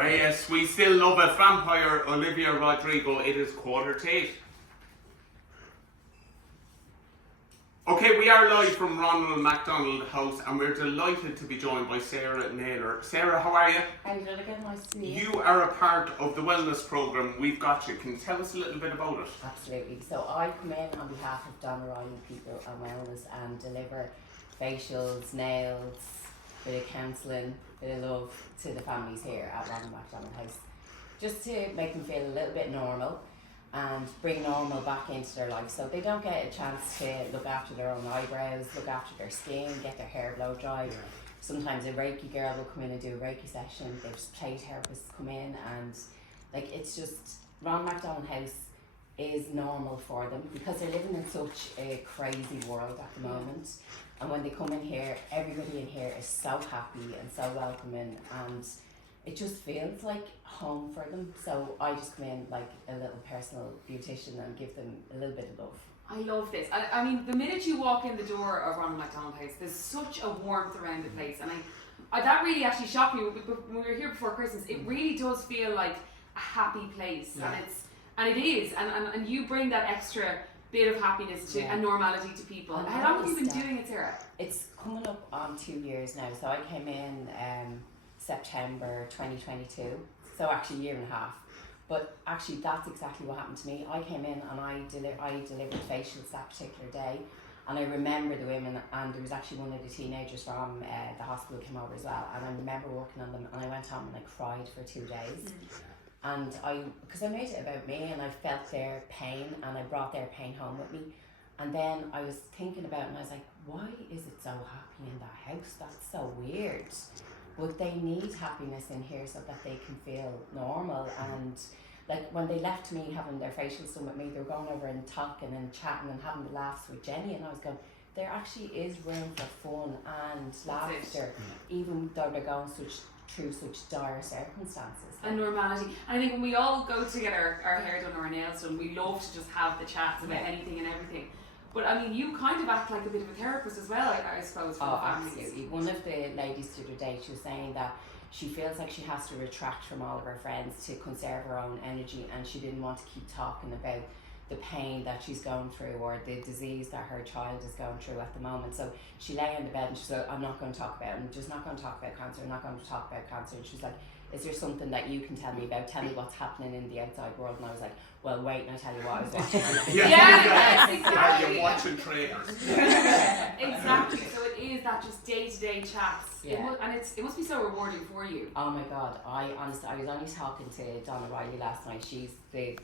But yes, we still love it. Vampire Olivia Rodrigo. It is 8:15. Okay, we are live from Ronald McDonald House, and we're delighted to be joined by Sarah Naylor. Sarah, how are you? I'm good again, nice to meet you. You are a part of the wellness programme We've Got You. Can you tell us a little bit about it? Absolutely. So I come in on behalf of Donna Riley People and Wellness and deliver facials, nails, bit of counselling, bit of love to the families here at Ronald McDonald House. Just to make them feel a little bit normal and bring normal back into their life, so they don't get a chance to look after their own eyebrows, look after their skin, get their hair blow dried. Sometimes a Reiki girl will come in and do a Reiki session. There's play therapists come in, and like, it's just, Ronald McDonald House is normal for them because they're living in such a crazy world at the moment. And when they come in here, everybody in here is so happy and so welcoming, and it just feels like home for them. So I just come in like a little personal beautician and give them a little bit of love. I love this. I mean, the minute you walk in the door of Ronald McDonald House, there's such a warmth around the place, and I that really actually shocked me when we were here before Christmas. It really does feel like a happy place, and it is, and you bring that extra bit of happiness to and normality to people. How long have you been doing it, Sarah? It's coming up on 2 years now. So I came in September 2022, so actually a year and a half. But actually that's exactly what happened to me. I came in and I delivered facials that particular day, and I remember the women, and there was actually one of the teenagers from the hospital came over as well, and I remember working on them, and I went home and I cried for 2 days. And because I made it about me, and I felt their pain, and I brought their pain home with me. And then I was thinking about it, and I was like, why is it so happy in that house? That's so weird. But they need happiness in here so that they can feel normal. And like, when they left me having their facials done with me, they were going over and talking and chatting and having the laughs with Jenny, and I was going, there actually is room for fun and laughter, even though they're going through such dire circumstances. And normality. And I think when we all go to get our hair done or our nails done, we love to just have the chats about anything and everything. But I mean, you kind of act like a bit of a therapist as well, I suppose, for the families. Absolutely. One of the ladies the other day, she was saying that she feels like she has to retract from all of her friends to conserve her own energy, and she didn't want to keep talking about the pain that she's going through or the disease that her child is going through at the moment. So she lay on the bed and she said, I'm not going to talk about it. I'm just not going to talk about cancer. I'm not going to talk about cancer. And she's like, is there something that you can tell me about? Tell me what's happening in the outside world. And I was like, well, wait, and I'll tell you what I was watching. Exactly. You're watching trailers. Exactly. So it is that just day-to-day chats. It must be so rewarding for you. Oh my God, I was only talking to Donna Riley last night. She's the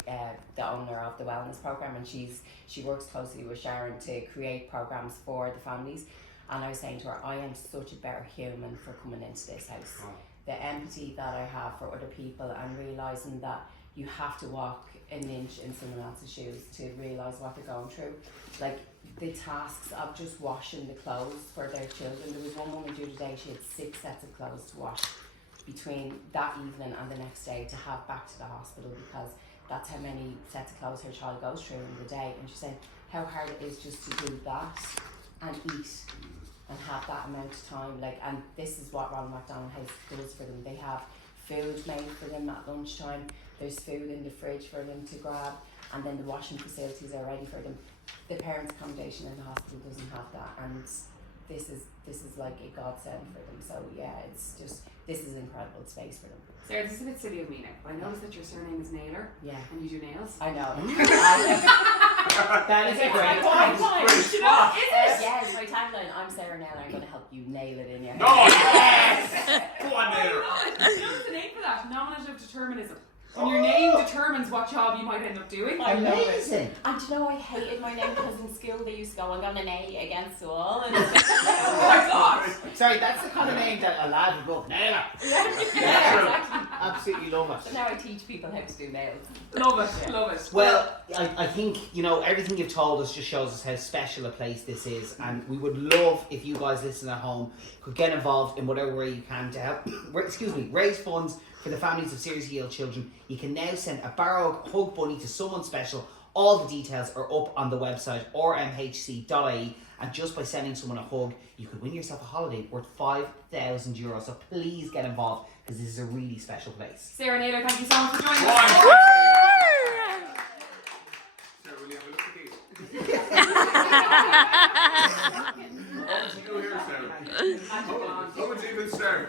owner of the wellness program, and she works closely with Sharon to create programs for the families. And I was saying to her, I am such a better human for coming into this house. The empathy that I have for other people, and realising that you have to walk an inch in someone else's shoes to realise what they're going through. Like, the tasks of just washing the clothes for their children. There was one woman the other day, she had 6 sets of clothes to wash between that evening and the next day to have back to the hospital, because that's how many sets of clothes her child goes through in the day. And she said how hard it is just to do that and eat and have that amount of time. Like, and this is what Ronald McDonald House does for them. They have food made for them at lunchtime. There's food in the fridge for them to grab, and then the washing facilities are ready for them. The parents' accommodation in the hospital doesn't have that, and this is like a godsend for them. So yeah, it's just, this is an incredible space for them. Sarah, this is a bit silly of me now, but I noticed that your surname is Naylor. Yeah. And you do nails. I know. That is a great tagline. Is it? Yes, my tagline. I'm Sarah Naylor. I'm going to help you nail it in your head. No, yes! Go on, Naylor. What's the name for that? Nominative determinism. When your name determines what job you might end up doing. I love it. And you know, I hated my name because in school they used to go, I got an A against the wall. And oh my God. Sorry, that's the kind of name that a lad would go, Naylor. Yeah, exactly. Absolutely love it. So now I teach people how to do nails. Love it, love it. Well, I think, you know, everything you've told us just shows us how special a place this is, and we would love if you guys listening at home could get involved in whatever way you can to help, raise funds for the families of seriously ill children. You can now send a Barrow Hug Bunny to someone special. All the details are up on the website rmhc.ie, and just by sending someone a hug, you could win yourself a holiday worth €5,000. So please get involved, because this is a really special place. Sarah Naylor, thank you so much for joining Go on. us. Sarah, will you have a look at these? What would you do here, Sarah? Magic wand. How would you even start?